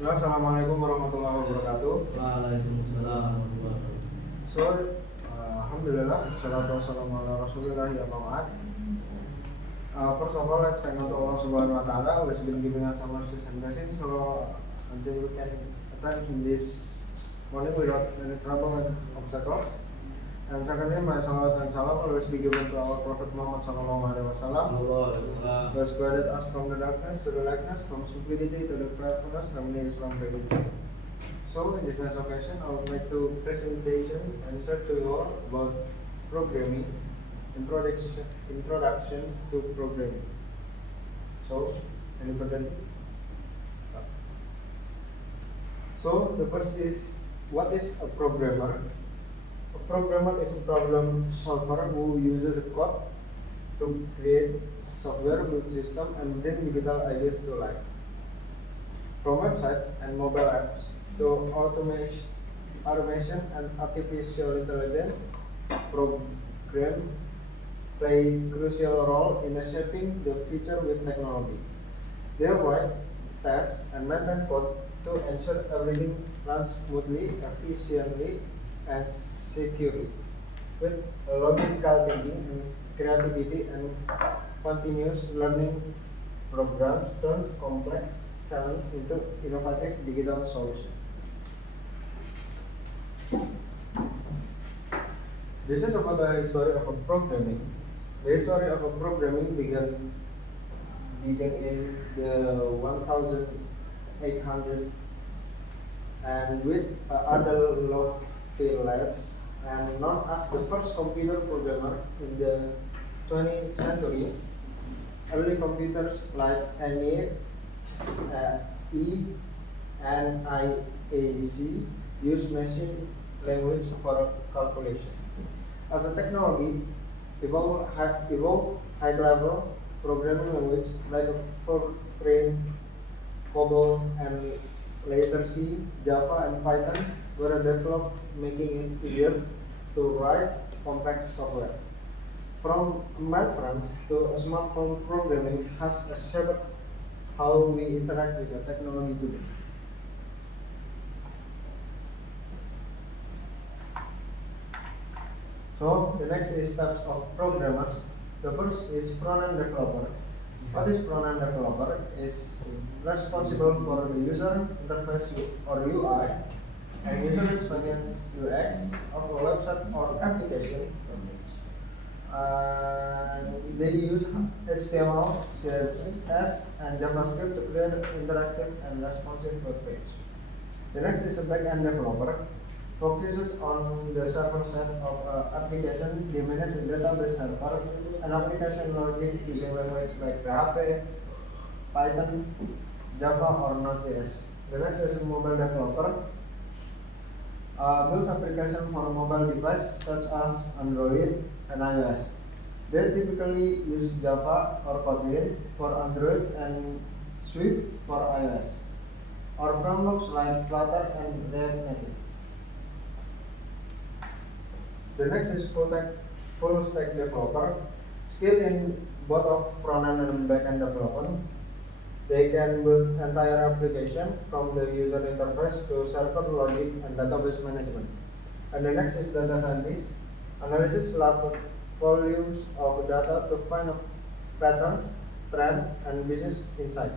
Assalamualaikum warahmatullahi wabarakatuh. Waalaikumsalam warahmatullahi wabarakatuh. So, alhamdulillah, salatu wassalamu ala rasulillah ya ba'd. First of all, let's thank God to Allah Subhanahu wa Ta'ala who has been giving us some mercies and blessings. So, until we can attend in this morning without any trouble and obstacles. And secondly, my salawat and salam always be given to our Prophet Muhammad Sallallahu Alaihi Wasallam, who has guided us from the darkness to the lightness, from stupidity to the prayerfulness, namely Islam religion. So, in this next occasion, I would like to presentation and share to you all about programming, introduction to programming. So, any further? So, the first is, what is a programmer? A programmer is a problem solver who uses a code to create software, build system, and bring digital ideas to life. From website and mobile apps to automation and artificial intelligence, program play a crucial role in shaping the future with technology. They write, test, and maintain code to ensure everything runs smoothly, efficiently, and securely. With logical thinking and creativity and continuous learning, programs turn complex challenges into innovative digital solutions. This is about the history of programming. The history of programming began in the 1800 and with Adolf Phillips, and known as the first computer programmer in the 20th century. Early computers like ENIAC, and IAC used machine language for calculation. As a technology evolved high-level programming language like Fortran, COBOL, and later C, Java, and Python were developed, making it easier to write complex software. From mainframes to smartphone, programming has shaped how we interact with the technology today. So the next is steps of programmers. The first is front-end developer. What is front-end developer? Is responsible for the user interface or UI and user experience UX of a website or application. They use HTML, CSS, and JavaScript to create an interactive and responsive web page. The next is a back-end developer. Focuses on the server side of application. They manage the database server and application logic using language like PHP, Python, Java, or Node.js. The next is a mobile developer. Builds application for a mobile device such as Android and iOS. They typically use Java or Kotlin for Android and Swift for iOS, or frameworks like Flutter and React Native. The next is full stack developer. Skilled in both of front-end and back-end development. They can build entire application from the user interface to server logic and database management. And the next is data scientist. Analysis large volumes of data to find patterns, trends, and business insight.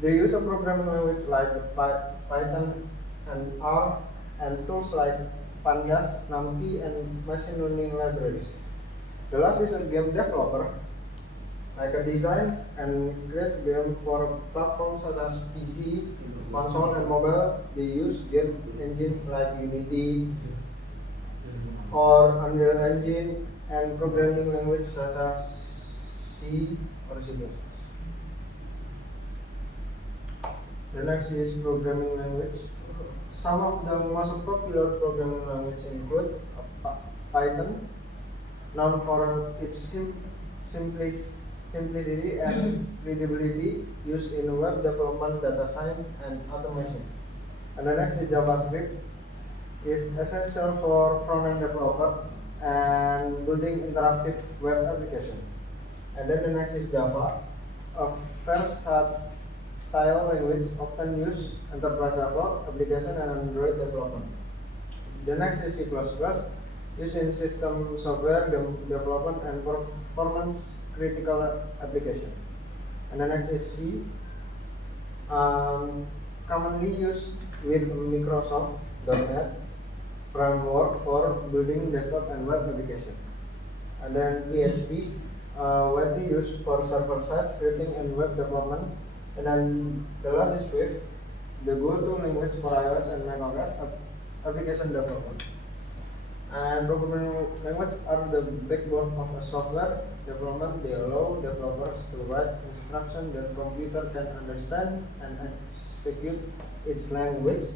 They use a programming language like Python and R and tools like Pandas, NumPy, and machine learning libraries. The last is a game developer, like a design and creates game for platforms such as PC, console, and mobile. They use game engines like Unity or Unreal Engine and programming language such as C or C++. The next is programming language. Some of the most popular programming languages include Python, known for its simplicity and readability, used in web development, data science, and automation. And the next is JavaScript, is essential for front-end developer and building interactive web application. And then the next is Java, a style language often used enterprise level application and Android development. The next is C++, used in system software development and performance critical application. And the next is C, commonly used with Microsoft .NET framework for building desktop and web application. And then PHP, widely used for server-side scripting and web development. And then the last is Swift, the go-to language for iOS and macOS application development. And programming languages are the backbone of a software development. They allow developers to write instructions that computer can understand and execute. Its language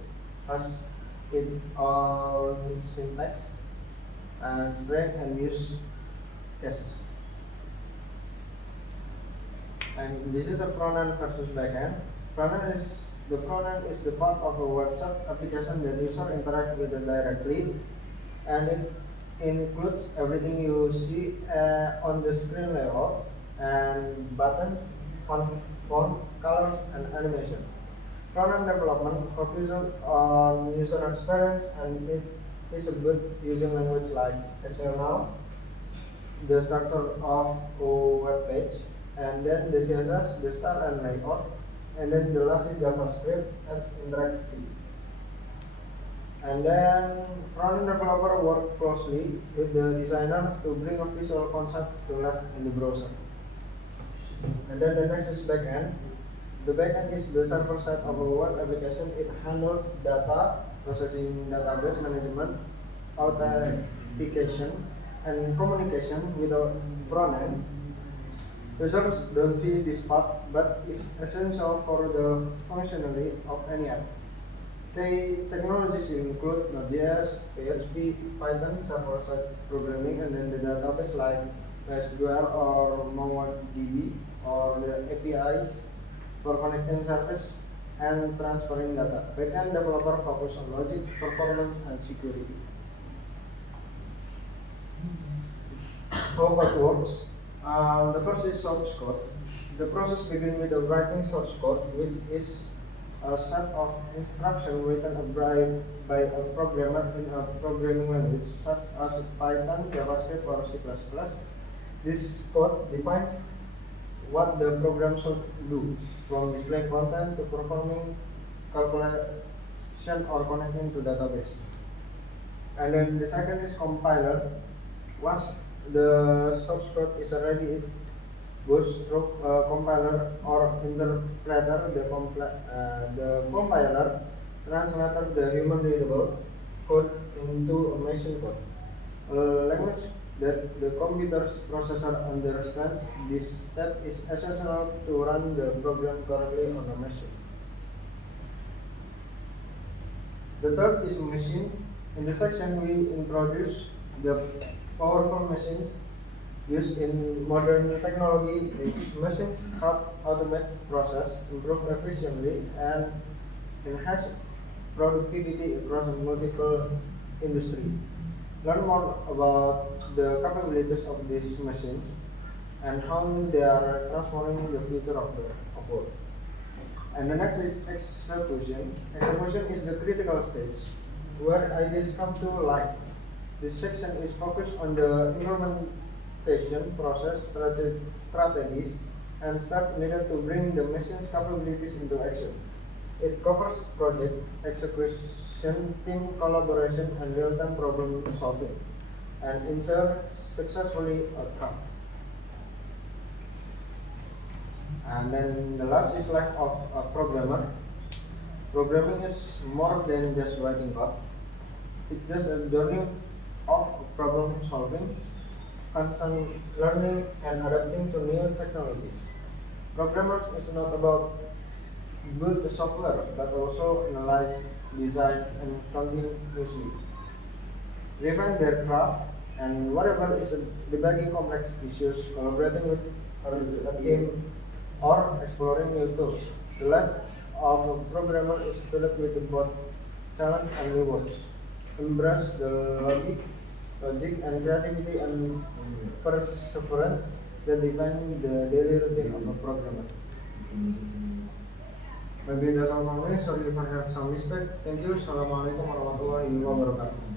has its own syntax and strength and use cases. And this is a front end versus back end. The front end is the part of a website application that user interact with it directly, and it includes everything you see on the screen layout and button, font, colors, and animation. Front-end development focuses on user experience, and it is built using language like HTML, the structure of a web page, and then the CSS, the style and layout, and then the last is JavaScript as interactive. And then front-end developer work closely with the designer to bring a visual concept to life in the browser. And then the next is back-end. The back-end is the server side of a web application. It handles data processing, database management, authentication, and communication with the front-end. Users don't see this part, but it's essential for the functionality of any app. Key technologies include Node.js, PHP, Python, server-side programming, and then the database like SQL or MongoDB, or the APIs for connecting service and transferring data. Backend developer focus on logic, performance, and security. How it works? The first is source code. The process begins with writing source code, which is a set of instructions written by a programmer in a programming language such as Python, JavaScript, or C++. This code defines what the program should do, from displaying content to performing calculation or connecting to database. And then the second is compiler. Once the source code is ready, it goes through compiler or interpreter. The compiler translates the human readable code into a machine code, a language that the computer's processor understands. This step is essential to run the program correctly on a machine. The third is machine. In this section, we introduce the powerful machines used in modern technology. These machines help automate process, improve efficiency, and enhance productivity across multiple industries. Learn more about the capabilities of these machines and how they are transforming the future of work. And the next is execution. Execution is the critical stage where ideas come to life. This section is focused on the implementation process, strategies, and steps needed to bring the machine's capabilities into action. It covers project execution, team collaboration, and real-time problem solving, and ensure successfully outcome. And then the last is life of a programmer. Programming is more than just writing code. It's just a journey of problem solving, constant learning, and adapting to new technologies. Programmers is not about build the software, but also analyze, design, and continuously refine their craft, and whatever is debugging complex issues, collaborating with a team, or exploring new tools. The life of a programmer is filled with both challenge and rewards. Embrace the logic and creativity and perseverance that define the daily routine of a programmer. Maybe that's all from me. Sorry if I have some mistake. Thank you. Assalamualaikum warahmatullahi wabarakatuh.